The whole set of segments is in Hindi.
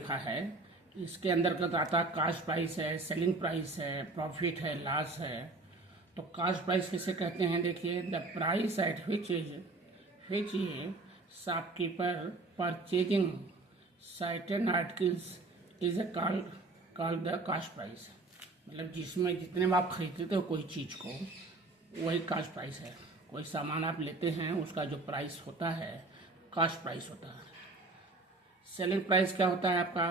लिखा है, इसके अंदर का आता है कास्ट प्राइस है, सेलिंग प्राइस है, प्रॉफिट है, लॉस है। तो कास्ट प्राइस किसे कहते हैं? देखिए, द प्राइस एट विच ये shopkeeper purchasing certain articles is called the cost price. मतलब जिसमें जितने में आप खरीदते हो कोई चीज़ को, वही कास्ट प्राइस है। कोई सामान आप लेते हैं, उसका जो प्राइस होता है कास्ट प्राइस होता है। सेलिंग प्राइस क्या होता है आपका?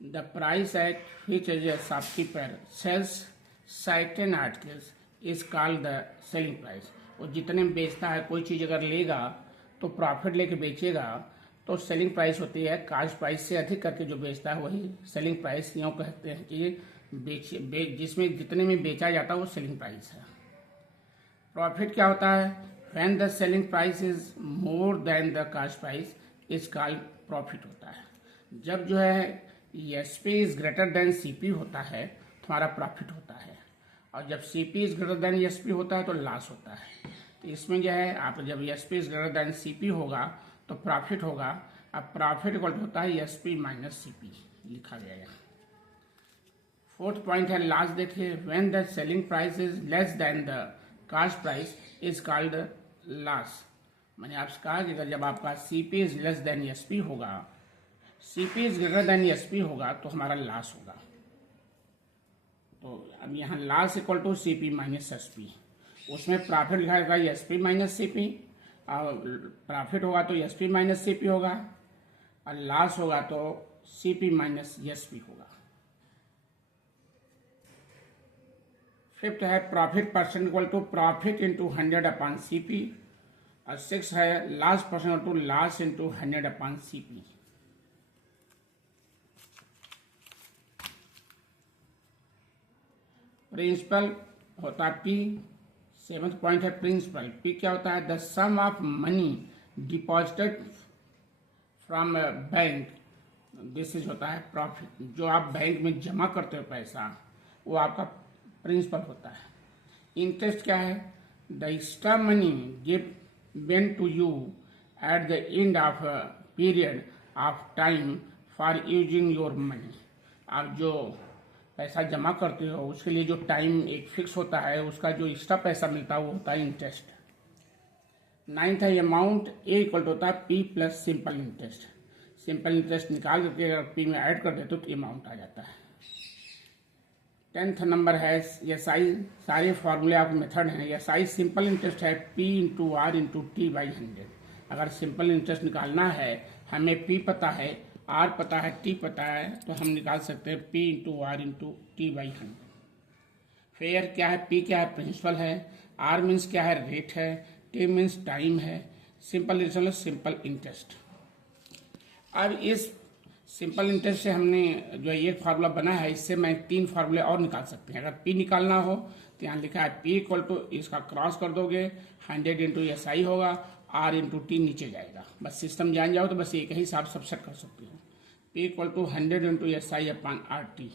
The price at which a shopkeeper sells certain articles is called the selling price. वो जितने में बेचता है, कोई चीज़ अगर लेगा तो प्रॉफिट लेके बेचेगा तो सेलिंग प्राइस होती है। कास्ट प्राइस से अधिक करके जो बेचता है वही सेलिंग प्राइस। यूँ कहते हैं कि जिसमें जितने में बेचा जाता है वो सेलिंग प्राइस है। प्रॉफिट क्या होता है? When the selling price is more than the cost price is called profit होता है। जब जो है SP is greater than CP होता है तो हमारा प्रॉफिट होता है, और जब CP is greater than SP होता है तो लॉस होता है। तो इसमें जो है आप जब SP is greater than CP होगा तो प्रॉफिट होगा। अब प्रॉफिट इक्वल होता है एसपी माइनस सीपी, लिखा गया है। फोर्थ पॉइंट है लॉस। देखिए, when the selling price is less than the cost price is called loss. मैंने आपसे कहा कि अगर जब आपका CP is less than SP होगा, CP is greater than SP होगा तो हमारा लॉस होगा। तो अब यहाँ loss equal to CP minus SP. उसमें प्रॉफिट लिखा जाएगा एसपी माइनस सीपी, और प्रॉफिट होगा तो एसपी माइनस सीपी होगा, और लॉस होगा तो सीपी माइनस एसपी होगा। फिफ्थ है profit percent equal to profit into 100 upon CP, और सिक्स है loss percent to loss into 100 upon CP. Principal होता है पी। सेवंथ पॉइंट है प्रिंसिपल। पी क्या होता है? The sum of money deposited from bank, this is होता है प्रॉफिट। जो आप बैंक में जमा करते हो पैसा, वो आपका प्रिंसिपल होता है। इंटरेस्ट क्या है? The extra money given to you at the end of period of time for using your money. आप जो पैसा जमा करते हो उसके लिए जो टाइम एक फिक्स होता है, उसका जो एक्स्ट्रा पैसा मिलता है वो होता है इंटरेस्ट। नाइन्थ है अमाउंट। ए इक्वल होता है P plus simple interest. Simple interest निकाल करके अगर पी में ऐड कर देते तो अमाउंट आ जाता है। 10th नंबर है एसआई। सारे फॉर्मूले आपके मेथड हैं। एसआई सिंपल इंटरेस्ट है P into R into T by 100। अगर सिंपल इंटरेस्ट निकालना है, हमें पी पता है, आर पता है, टी पता है, तो हम निकाल सकते हैं P into R into T by 100। फेयर क्या है? पी क्या है? प्रिंसिपल है। आर मीन्स क्या है? रेट है। टी मीन्स टाइम है। Simple interest simple interest. अब इस सिंपल इंटरेस्ट से हमने जो ये फार्मूला बना है, इससे मैं 3 फार्मूले और निकाल सकते हैं। अगर पी निकालना हो तो यहाँ लिखा है पी इक्वल टू, इसका क्रॉस कर दोगे 100 इंटू एस आई होगा, आर इंटू टी नीचे जाएगा। बस सिस्टम जान जाओ तो बस एक ही हिसाब सबसेट कर सकते हो। P equal to 100 into S I upon R T.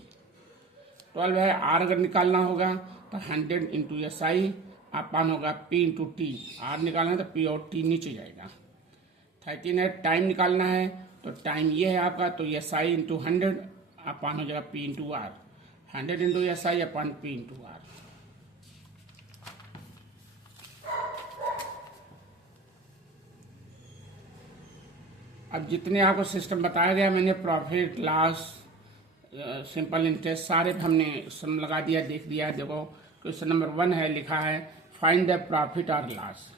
12 है आर अगर निकालना होगा तो 100 इंटू एस आई अपॉन होगा पी इंटू टी। आर निकालना है तो पी और टी नीचे जाएगा। 13 है टाइम निकालना है, तो टाइम ये है आपका, तो एस आई इंटू 100 अपॉन हो जाएगा P into R. 100 into S I upon P into R. अब जितने आपको सिस्टम बताया गया मैंने, प्रॉफिट, लॉस, सिंपल इंटरेस्ट, सारे हमने सम लगा दिया, देख दिया। देखो क्वेश्चन नंबर 1 है, लिखा है फाइंड द प्रॉफिट और लॉस।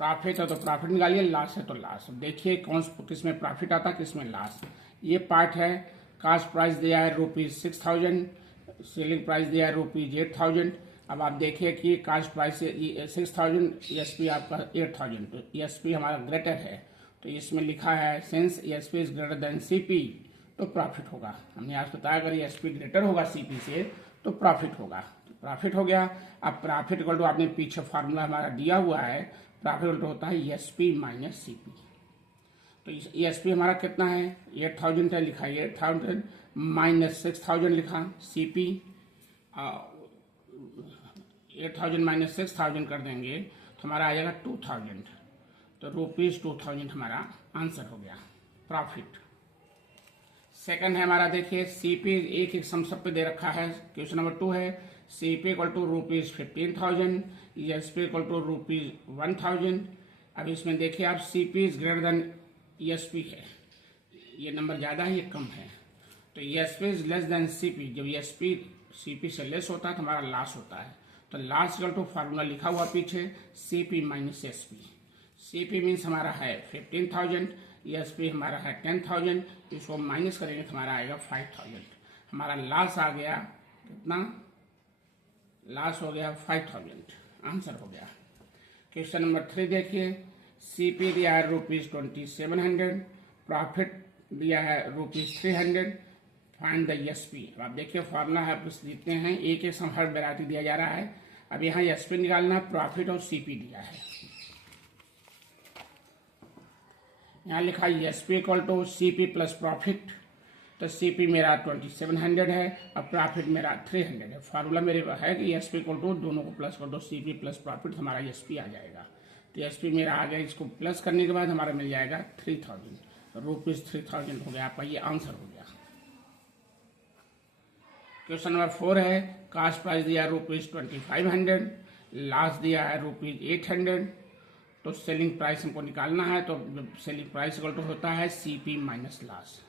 प्रॉफिट है तो प्रॉफिट निकालिए, लॉस है तो लॉस। देखिए किस में प्रॉफिट आता है, किस में लॉस। ये पार्ट है। कास्ट प्राइस दिया है ₹6000, सेलिंग प्राइस दिया है ₹8000। अब आप देखिए कि कास्ट प्राइस 6000, एसपी आपका 8000, तो एसपी हमारा ग्रेटर है, तो इसमें लिखा है since SP is greater than CP तो प्रॉफिट होगा। हमने आज बताया अगर एसपी ग्रेटर होगा सीपी से तो प्रॉफिट होगा, तो प्रॉफिट हो गया। अब प्रॉफिट इक्वल टू आपने पीछे फार्मूला हमारा दिया हुआ है, प्रॉफिट होता है एसपी माइनस सीपी। तो एसपी हमारा कितना है? 8000 है, लिखा है 8000 माइनस 6000 लिखा। सीपी 8000 माइनस 6000 कर देंगे तो हमारा आ जाएगा 2000, तो ₹2000 हमारा आंसर हो गया प्रॉफिट। सेकंड है हमारा, देखिए सीपी एक एक सम सब पे दे रखा है। क्वेश्चन नंबर 2 है CP equal to rupees 15,000, SP equal to rupees 1,000। अब इसमें देखिए आप CP is greater than SP है, ये नंबर ज्यादा है ये कम है, तो SP is less than CP. जब एसपी सीपी से लेस होता है तो हमारा लॉस होता है, तो लॉस इक्वल टू फार्मूला लिखा हुआ पीछे CP minus SP. CP means हमारा है 15,000, एसपी हमारा है 10,000, इसको माइनस करेंगे तो हमारा आएगा 5,000। हमारा लॉस आ गया कितना, लॉस हो गया 5,000, आंसर हो गया। क्वेश्चन नंबर 3 देखिए, सीपी दिया है रुपीज 2700, प्रॉफिट दिया है रुपीज 300, फाइंड द एसपी। अब आप देखिए फॉर्मूला है, आप लिखते हैं एक एक सम हर वेरायटी दिया जा रहा है। अब यहाँ एसपी निकालना, प्रॉफिट और सीपी दिया है। यहाँ लिखा है SP equal to CP plus profit, तो सीपी मेरा 2700 है और प्रॉफिट मेरा 300 है। फार्मूला मेरे है कि एसपी इक्वल टू दोनों को प्लस कर दो, सीपी प्लस प्रॉफिट, हमारा एसपी आ जाएगा। तो एसपी मेरा आ गया, इसको प्लस करने के बाद हमारा मिल जाएगा 3,000, तो रुपीज 3,000 हो गया आपका, ये आंसर हो गया। क्वेश्चन नंबर 4 है, कास्ट प्राइस दिया रुपीज 2500, लॉस दिया है रुपीज 800, तो सेलिंग प्राइस हमको निकालना है। तो सेलिंग प्राइस इक्वल टू होता है सीपी माइनस लॉस।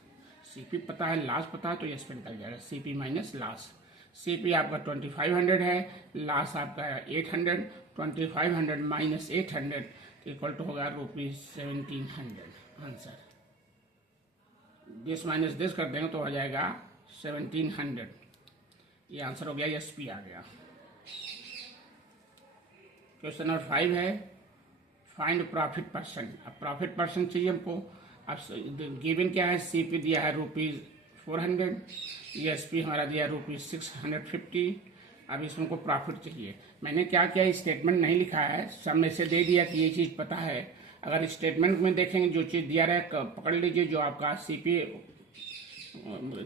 सीपी पता है, लॉस पता है, तो ये पे निकल जाएगा सीपी माइनस लॉस। सीपी आपका 2500 है, लॉस आपका 800, 2500 माइनस 800 इक्वल टू होगा rupees 1700। Answer this minus this कर देंगे तो हो जाएगा 1700, ये आंसर हो गया, एसपी आ गया। क्वेश्चन नंबर 5 है, फाइंड प्रॉफिट परसेंट। अब प्रॉफिट परसेंट चाहिए हमको। अब गिवन क्या है, सीपी दिया है रुपीज 400, एसपी हमारा दिया है रुपीज 650। अब इसमें को प्रॉफिट चाहिए। मैंने क्या किया, स्टेटमेंट नहीं लिखा है, सब में से दे दिया कि ये चीज़ पता है। अगर स्टेटमेंट में देखेंगे जो चीज़ दिया रहा पकड़ लीजिए, जो आपका सीपी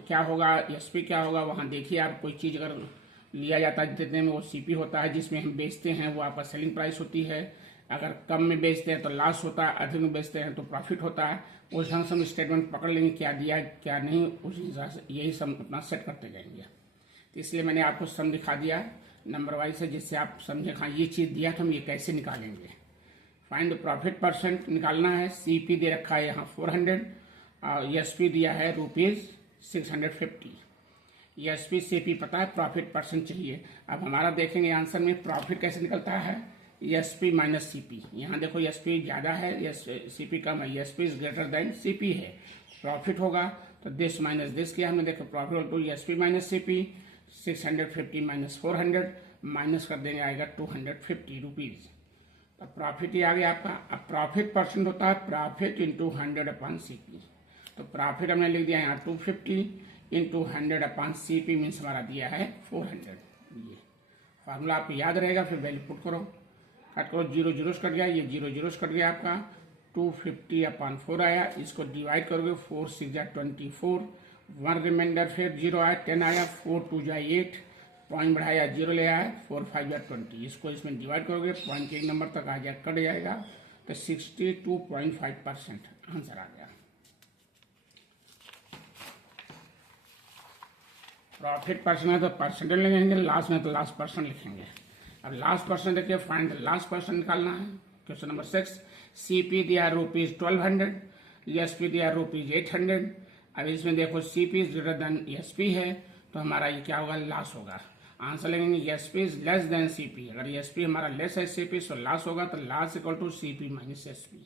क्या होगा, एसपी क्या होगा, वहाँ देखिए आप। कोई चीज़ अगर लिया जाता है जितने में वो सीपी होता है, जिसमें हम बेचते हैं वो आपका सेलिंग प्राइस होती है। अगर कम में बेचते हैं तो लॉस होता है, अधिक में बेचते हैं तो प्रॉफिट होता है। उस ढंग से हम स्टेटमेंट पकड़ लेंगे, क्या दिया क्या नहीं, उस हिसाब से यही सम अपना सेट करते जाएंगे। तो इसलिए मैंने आपको सम दिखा दिया नंबर वाइज है, जिससे आप समझे हाँ ये चीज़ दिया तो हम ये कैसे निकालेंगे। फाइंड प्रॉफिट परसेंट निकालना है। सीपी दे रखा है यहाँ 400 और एसपी दिया है रुपीज 650। एसपी सीपी पता है, प्रॉफिट परसेंट चाहिए। अब हमारा देखेंगे आंसर में प्रॉफिट कैसे निकलता है, एसपी माइनस सीपी। यहाँ देखो एसपी ज्यादा है, सीपी कम है, SP is greater than CP है, प्रॉफिट होगा तो दिस माइनस दिस किया हमने। देखो profit to SP minus CP, 650 minus 400 minus कर देंगे, आएगा 250 रुपीज। अब प्रॉफिट ही आ गया आपका। अब प्रॉफिट परसेंट होता है प्रॉफिट इंटू 100 अपॉन सीपी। तो प्रॉफिट हमने लिख दिया यहाँ 250 इंटू 100 अपॉन सीपी मीन्स हमारा दिया है 400। ये फार्मूला आपको याद रहेगा, फिर वैल्यू पुट करो, कट करो, 0 जीरोस कट गया, ये 0 जीरोस कट गया आपका। 250 अपॉन 4 आया, इसको डिवाइड करोगे 4 6 जा 24, 1 रिमाइंडर, फिर 0 आया, 10 आया, 4 2 जा 8, पॉइंट बढ़ाया 0 ले आया, 4 5 जा 20। इसको इसमें डिवाइड करोगे पॉइंट के एक नंबर तक आ जाए, कट जाएगा, तो 62.5% आंसर आ गया। प्रॉफिट परसेंट है तो परसेंटेज लिखेंगे, लॉस में तो लॉस परसेंट लिखेंगे। अब लास्ट परसेंट देखिए, फाइंड द लास्ट परसेंट निकालना है। क्वेश्चन नंबर 6, सीपी दिया रुपीज 1200, एसपी दिया रुपीज 800। अब इसमें देखो CP is greater than SP है, तो हमारा ये क्या होगा, लॉस होगा। आंसर लगेंगे SP is less than CP. अगर एसपी हमारा लेस है सीपी तो लॉस होगा, तो loss equal to CP minus SP.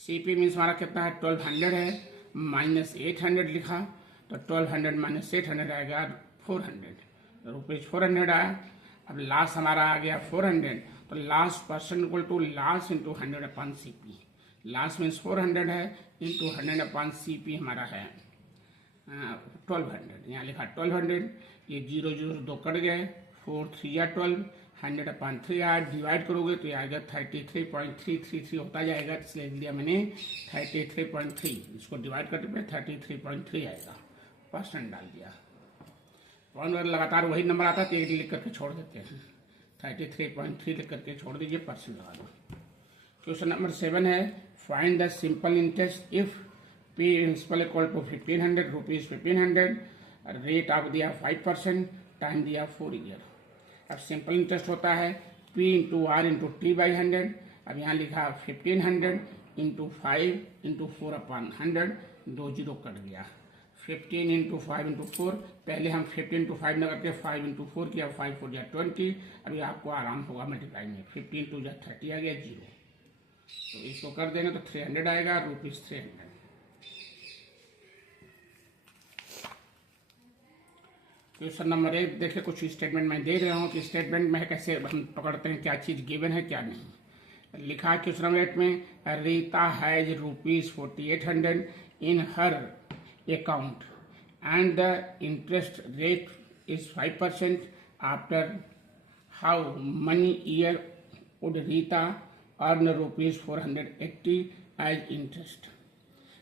CP means हमारा कितना है, 1200 है, माइनस 800 लिखा, तो 1200 माइनस 800 आएगा 400, रुपीज 400 आया। अब लास्ट हमारा आ गया 400, तो loss percent equal to loss into 100 upon CP. Loss means 400 है, इंटू 100 अपॉन सीपी हमारा है 1200। यहाँ लिखा 1200, ये 0 0 2 कट गए, 4 3 या 12, 100 अपॉन 3 आया, डिवाइड करोगे तो ये आएगा 33.333 होता जाएगा, इसलिए लिया मैंने 33.3। इसको डिवाइड करने पे 33.3 आएगा, परसेंट डाल दिया। पॉइंट लगातार वही नंबर आता है तो एक लिख करके छोड़ देते हैं, 33.3 लिख करके छोड़ दीजिए, परसेंट लगा दो। क्वेश्चन नंबर 7 है, find the simple interest if principal equal to 1500 rupees 1500, rate आप दिया 5%, टाइम दिया 4 ईयर। अब सिंपल इंटरेस्ट होता है P into R into T by 100। अब यहाँ लिखा 1500 इंटू 5 इंटू 4/100, 2 जीरो कट गया। 15 इंटू 5 इंटू 4, पहले हम 15 इंटू 5 न करके 5 इंटू 4 किया, 5 4 या 20। अभी आपको आराम होगा मल्टीप्लाई में, 15 टू या 30 आ गया, जीरो। तो इसको कर देंगे तो 300 आएगा, रुपीज 300। क्वेश्चन नंबर 1 देखिए, कुछ स्टेटमेंट मैं दे रहा हूँ कि स्टेटमेंट में कैसे हम पकड़ते हैं क्या चीज गिवन है क्या नहीं। लिखा है क्वेश्चन नंबर 8 में, Rita has rupees 4800 in her account and the interest rate is 5%. After how many year would Rita earn rupees 480 as interest?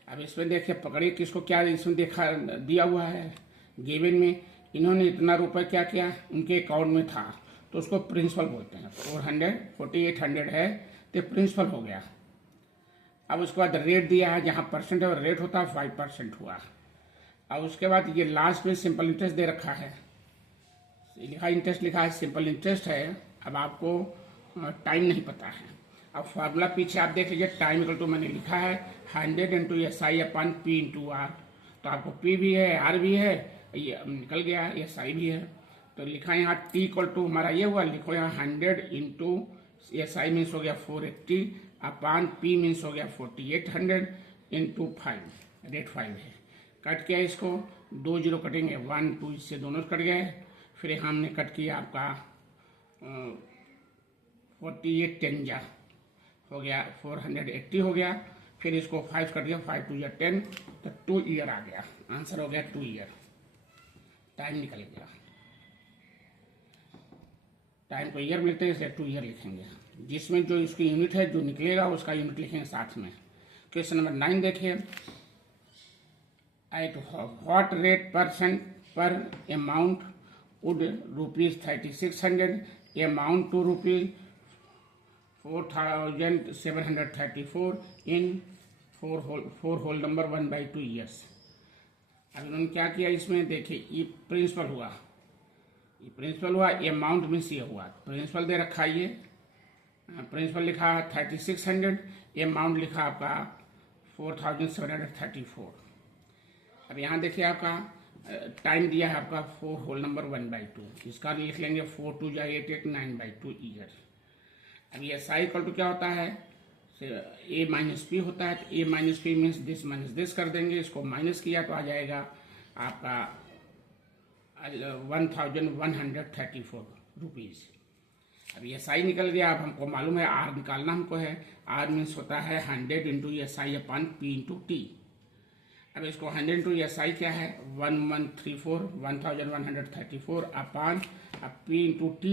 अब इसमें देखिए, पकड़िए किसको क्या इसमें देखा दिया हुआ है गिवन में। इन्होंने इतना रुपए क्या किया, उनके अकाउंट में था, तो उसको प्रिंसिपल बोलते हैं। 4800 है तो प्रिंसिपल हो गया। अब उसके बाद रेट दिया है, जहाँ परसेंट है रेट होता है 5% हुआ। अब उसके बाद ये लास्ट में सिंपल इंटरेस्ट दे रखा है, लिखा इंटरेस्ट लिखा है, सिंपल इंटरेस्ट है। अब आपको टाइम नहीं पता है। अब फार्मूला पीछे आप देख लीजिए, टाइम इक्वल टू मैंने लिखा है 100 into SI upon P into R. तो आपको P भी है, R भी है, ये निकल गया, SI भी है। तो लिखा यहाँ T इक्वल टू हमारा ये हुआ, लिखो यहाँ 100 इंटू SI मीन्स हो गया 480 अपन P मीन्स हो गया 4800 इंटू 5, रेट 5 है। कट किया इसको, 2 जीरो कटेंगे, 1 2 इससे दोनों कट गए। फिर हमने कट किया आपका 48 10 जा हो गया 480 हो गया। फिर इसको 5 कट गया, 5 2 या 10, तो 2 ईयर आ गया। आंसर हो गया 2 ईयर। टाइम निकल गया, टाइम को ईयर मिलते हैं इसलिए 2 ईयर लिखेंगे, जिसमें जो इसकी यूनिट है जो निकलेगा उसका यूनिट लिखेंगे साथ में। क्वेश्चन नंबर 9 देखिए, at what rate percent per amount would rupees 3600 amount to rupees 4734 in 4 whole number 1/2 years। अब इन्होंने क्या किया, इसमें देखिए ये प्रिंसिपल हुआ, अमाउंट मीन्स ये हुआ, प्रिंसिपल दे रखा, ये प्रिंसिपल लिखा 3600, अमाउंट लिखा आपका 4734। अब यहाँ देखिए आपका टाइम दिया है आपका 4 होल नंबर 1/2, इसका लिख लेंगे 4 2 जा 8 8 9/2 ईयर। अब ये SI इक्वल टू क्या होता है, A माइनस P होता है। तो A minus P means this minus this कर देंगे, इसको माइनस किया तो आ जाएगा आपका 1134 रुपीज। अब ये SI निकल गया। अब हमको मालूम है R निकालना हमको है, R मीन्स होता है 100 into SI upon P into T। अब इसको 100 इंटू SI क्या है 1134 अपान अब P इंटू T।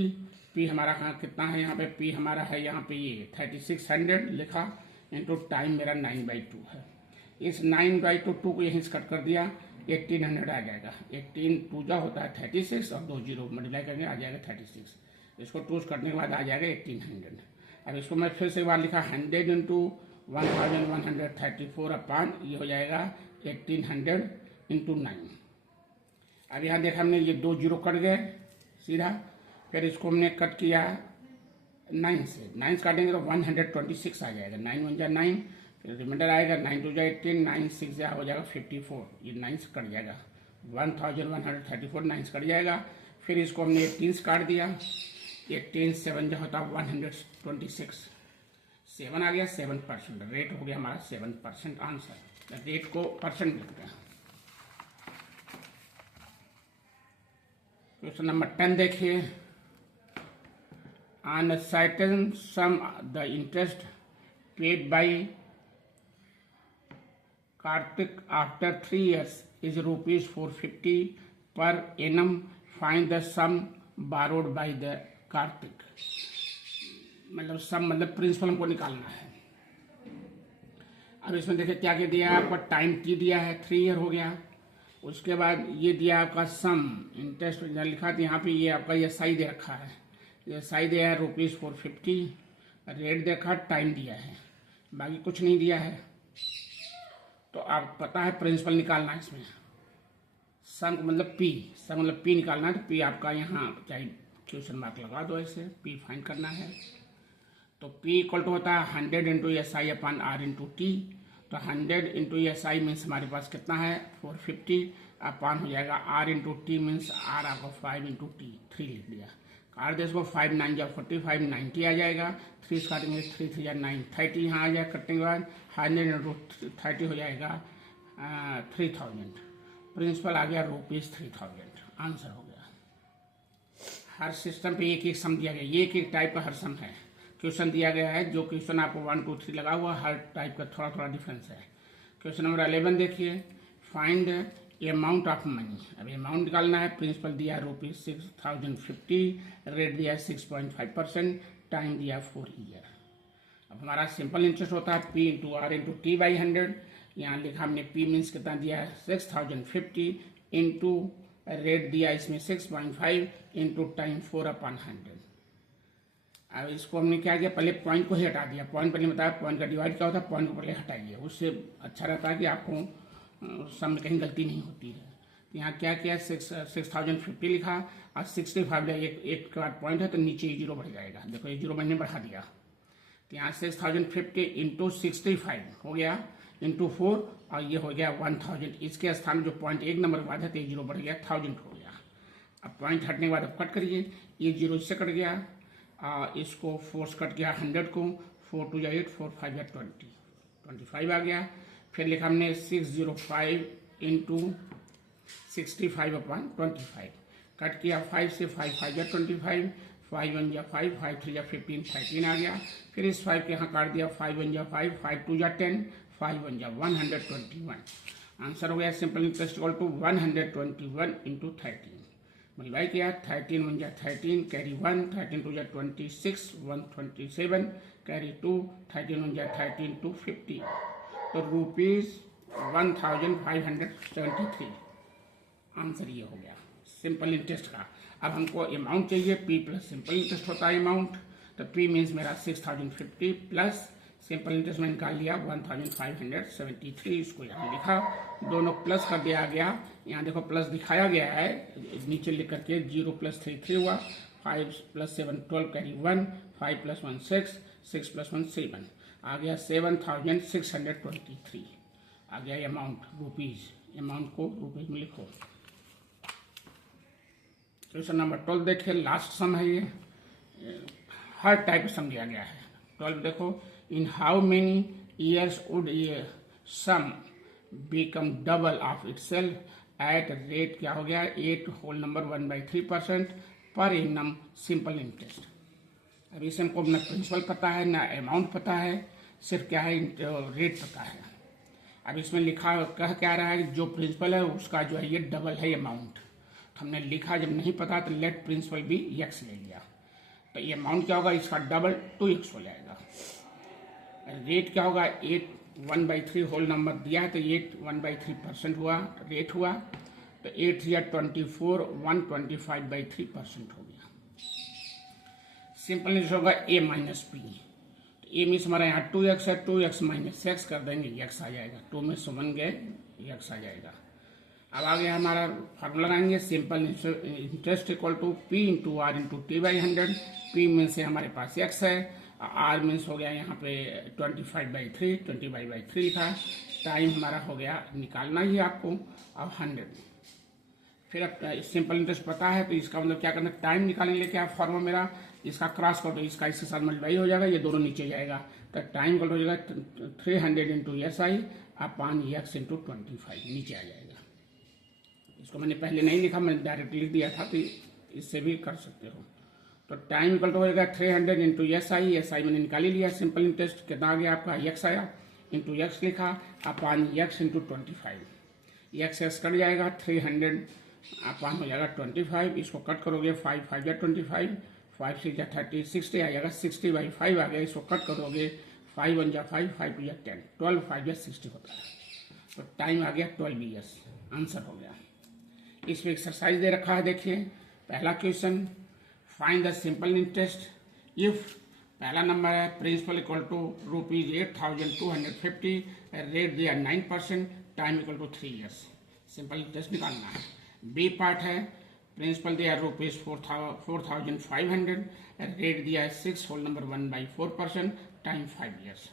P हमारा कहाँ कितना है, यहाँ पे P हमारा है यहाँ पे ये 3600 लिखा इंटू टाइम मेरा 9/2 है। इस 9/2 को यहीं से कट कर दिया, 1800 आ जाएगा। 18 2 जा होता है 36 और 2 जीरो मल्टीप्लाई करेंगे आ जाएगा 36। इसको 2 करने के बाद आ जाएगा 1800। अब इसको मैं फिर से एक बार लिखा 100 इंटू 1134 अपान ये हो जाएगा 1800 इंटू 9। अब यहाँ देखा हमने ये 2 जीरो कट गए सीधा, फिर इसको हमने कट किया 9 से, 9 से काटेंगे तो 126 आ जाएगा। 9 1 जा 9, फिर रिमाइंडर आएगा 9 2 जा 18, 9 6 जा हो जाएगा 54, ये 9 से कट जाएगा 1134, 9 से कट जाएगा। फिर इसको हमने 18 से काट दिया, 18 7 जो होता 126, 7 आ गया 7%, रेट हो गया हमारा 7%। आंसर रेट को परसेंट लिखते हैं। क्वेश्चन नंबर 10 देखिए, on a certain sum the interest paid by Kartik after 3 years is rupees 450 per annum. Find the sum borrowed by the Kartik। मतलब सम मतलब प्रिंसिपल हमको निकालना है। अब इसमें देखिए क्या क्या दिया है आपका, टाइम T दिया है 3 ईयर हो गया। उसके बाद ये दिया आपका सम इंटरेस्ट लिखा था यहाँ पे, ये आपका ये SI दे रखा है, ये SI दिया है रुपीज 450, रेट देखा, टाइम दिया है, बाकी कुछ नहीं दिया है। तो आप पता है प्रिंसिपल निकालना है इसमें, सम मतलब पी, सम मतलब पी निकालना है, तो पी आपका यहाँ चाहे क्वेश्चन मार्क लगा दो, ऐसे पी फाइंड करना है। तो पी इक्वल टू होता है 100 into S I upon R into T. तो 100 इंटू एस आई मीन्स हमारे पास कितना है 450, अपन हो जाएगा R into T means R आपको 5 इंटू टी 3 लिख दिया। काट दे इसको, 5 9 जा 45 90 आ जाएगा, 3 काटेंगे 3 3 जा 9 30 यहाँ आ जाएगा, कटने के बाद 100 इंटू 30 हो जाएगा 3000। प्रिंसिपल आ गया ₹3000, आंसर हो गया। हर सिस्टम पे एक एक सम दिया गया, ये एक एक टाइप का हर सम है, क्वेश्चन दिया गया है। जो क्वेश्चन आपको 1 2 3 लगा हुआ, हर टाइप का थोड़ा थोड़ा डिफरेंस है। क्वेश्चन नंबर 11 देखिए, फाइंड अमाउंट ऑफ मनी। अब अमाउंट निकालना है, प्रिंसिपल दिया ₹6050, रेट दिया 6.5%, टाइम दिया 4 ईयर। अब हमारा सिंपल इंटरेस्ट होता है P into R into T by 100। यहाँ लिखा हमने P मीन्स कितना दिया है 6050 इंटू रेट दिया इसमें 6.5 इंटू टाइम 4/100। अब इसको हमने क्या किया, पहले पॉइंट को ही हटा दिया। पॉइंट पहले बताया पॉइंट का डिवाइड क्या होता है, पॉइंट को पहले हटाइए, उससे अच्छा रहता है कि आपको सम में कहीं गलती नहीं होती है। तो यहाँ क्या किया 6050 लिखा और 65 एक के बाद पॉइंट है तो नीचे ये जीरो बढ़ जाएगा। देखो ये जीरो मैंने बढ़ा दिया, तो यहाँ 6050 इंटू 65 हो गया इंटू 4 और ये हो गया 1000। इसके स्थान में जो पॉइंट एक नंबर के बाद है तो ये जीरो बढ़ गया 1000 हो गया। अब पॉइंट हटने के बाद अब कट करिए, ये जीरो इससे कट गया, इसको 4 से कट गया 100 को, 4 2 8 4 5 20 25 आ गया। फिर लिखा हमने 605 इंटू 65/25, कट किया 5 से, 5 5 25, 5 1 जा 5, 5 3 जा 15 13 आ गया। फिर इस 5 के यहाँ काट दिया, 5 1 जा 5, 5 2 जा 10, 5 1 जा 121। आंसर हो गया simple interest equal to 121 into 13। Multiply किया, 13 1 जा 13, कैरी 1, 13 2 जा 26, 127, कैरी 2, 13 1 जा 13 250। तो ₹1573 आंसर ये हो गया सिंपल इंटरेस्ट का। अब हमको अमाउंट चाहिए, P प्लस सिंपल इंटरेस्ट होता है अमाउंट, तो P मीन्स मेरा 6050 प्लस सिंपल इंटरेस्ट में निकाल लिया 1573, इसको यहाँ लिखा, दोनों प्लस कर दिया गया। यहाँ देखो प्लस दिखाया गया है, नीचे लिख करके 0 + 3 3 हुआ, 5 + 7 12 कैरी 1, 5 + 1 6, 6 + 1 7 आ गया 7623 आ गया अमाउंट रुपीज। अमाउंट को रुपीज में लिखो। क्वेश्चन नंबर 12 देखिए, लास्ट सम है ये, हर टाइप का सम दिया गया है। 12 देखो, in how many years would ये sum become double of itself at rate क्या हो गया 8 whole number 1/3% per annum simple interest. अब इसे हमको ना प्रिंसिपल पता है ना अमाउंट पता है, सिर्फ क्या है रेट पता है। अब इसमें लिखा कह क्या रहा है, जो प्रिंसिपल है उसका जो है ये डबल है अमाउंट। तो हमने लिखा जब नहीं पता तो लेट प्रिंसिपल भी x ले लिया, तो ये अमाउंट क्या होगा इसका डबल 2x हो जाएगा। रेट क्या होगा 8 1/3 होल नंबर दिया है तो 8 1/3% हुआ रेट हुआ, तो 8 या 24 125/3% हो गया। सिंपल इंटरेस्ट होगा a माइनस पी, तो a मीन्स हमारा यहाँ 2x है, 2x माइनस x कर देंगे x आ जाएगा, 2 में से 1 गए x आ जाएगा। अब आगे हमारा फार्मूला लगाएंगे, simple interest equal to P into R into T by 100। P means से हमारे पास x है, R मीन्स हो गया यहाँ पे 25/3, 20/3 लिखा है। टाइम हमारा हो गया निकालना ही आपको अब 100। फिर अब सिंपल इंटरेस्ट पता है तो इसका मतलब क्या करना, टाइम निकालने के लिए क्या फॉर्मूला मेरा, इसका क्रॉस करो, इसका इसके साथ मल्टीप्लाई हो जाएगा, ये दोनों नीचे जाएगा, तो टाइम कट हो जाएगा 300 into SI upon x into 25 नीचे आ जाएगा। इसको मैंने पहले नहीं लिखा, मैंने डायरेक्ट लिख दिया था, तो इससे भी कर सकते हो। तो टाइम इक्वल टू हो जाएगा 300 इंटू SI मैंने निकाल ही लिया। सिंपल इंटरेस्ट कितना आ गया आपका x आया, इंटू x लिखा upon x into 25, x cut जाएगा, 300 अपॉन हो जाएगा 25, इसको कट करोगे 5 5 या 25, 5 6 या 30, 60 आ जाएगा, 60/5 आ गया, इसको कट करोगे 5 1 या 5, 5 2 या 10, 12 5 या 60 होता है। तो टाइम आ गया 12 years, आंसर हो गया। इसमें एक्सरसाइज दे रखा है, देखिए पहला question, find the simple interest if पहला नंबर है प्रिंसिपल इक्वल टू ₹8,250, रेट दिया 9%, time equal to 3 years। Simple just निकालना है। बी पार्ट है प्रिंसिपल दिया ₹4,500, रेट दिया है 6 whole number 1/4%, time 5 years।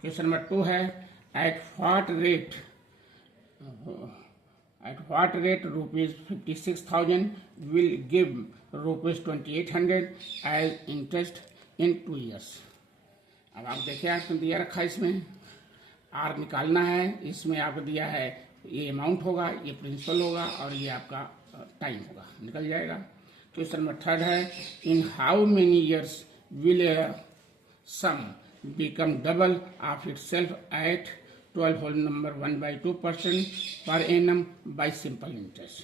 Question number 2 है at what rate ₹56,000 will give ₹2,800 as interest in 2 years। अब आप देखिए आपको दिया रखा है इसमें आर निकालना है। इसमें आपको दिया है ये अमाउंट होगा, ये प्रिंसिपल होगा और ये आपका टाइम होगा, निकल जाएगा। क्वेश्चन नंबर 3 है in how many years will sum become double of itself at 12 whole number 1/2% per annum by simple interest।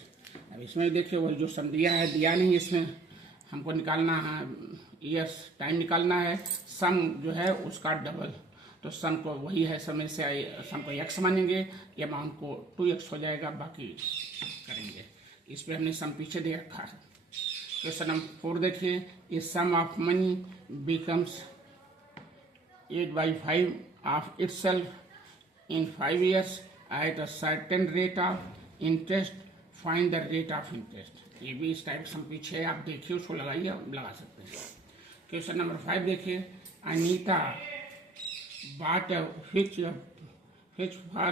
अब इसमें देखिए वही जो सम दिया है, दिया नहीं, इसमें हमको निकालना है ईयर्स, टाइम निकालना है। सम जो है उसका डबल, तो सम को वही है, समय से सम को x मानेंगे, ये अमाउंट को 2x हो जाएगा, बाकी करेंगे। इस पर हमने सम पीछे दे रखा है। क्वेश्चन नंबर 4 देखिए is sum of money becomes 8/5 of itself in 5 years at a certain rate of interest, find the rate of interest। ये भी इस टाइप सम पीछे आप देखिए, उसको लगाइए, लगा सकते हैं। क्वेश्चन नंबर 5 देखिए Anita bought a hitch for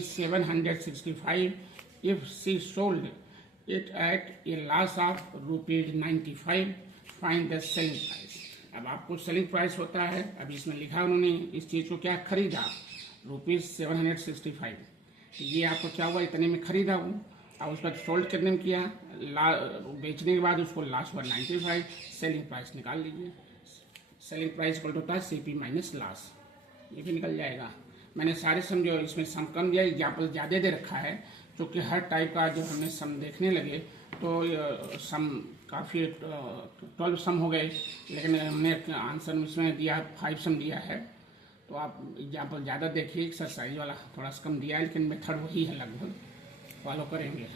₹765 if she sold it at a loss of ₹95, find the selling price। अब आपको सेलिंग प्राइस होता है, अब इसमें लिखा उन्होंने इस चीज़ को क्या खरीदा ₹765, ये आपको क्या हुआ इतने में खरीदा हूँ और उस पर सोल्ड कितने में किया, बेचने के बाद उसको लास्ट हुआ 95, सेलिंग प्राइस निकाल लीजिए। सेलिंग प्राइस इक्वल होता है CP माइनस लास, ये भी निकल जाएगा। मैंने सारे सम जो इसमें सम कम दिया, एग्जाम्पल ज़्यादा दे रखा है, क्योंकि हर टाइप का जब हमें सम देखने लगे तो सम काफ़ी 12 सम हो गए, लेकिन हमने आंसर इसमें दिया 5 सम दिया है। तो आप एग्जाम्पल ज़्यादा देखिए, एक्सरसाइज वाला थोड़ा सा कम दिया है, लेकिन मेथड वही है, लगभग फॉलो करेंगे।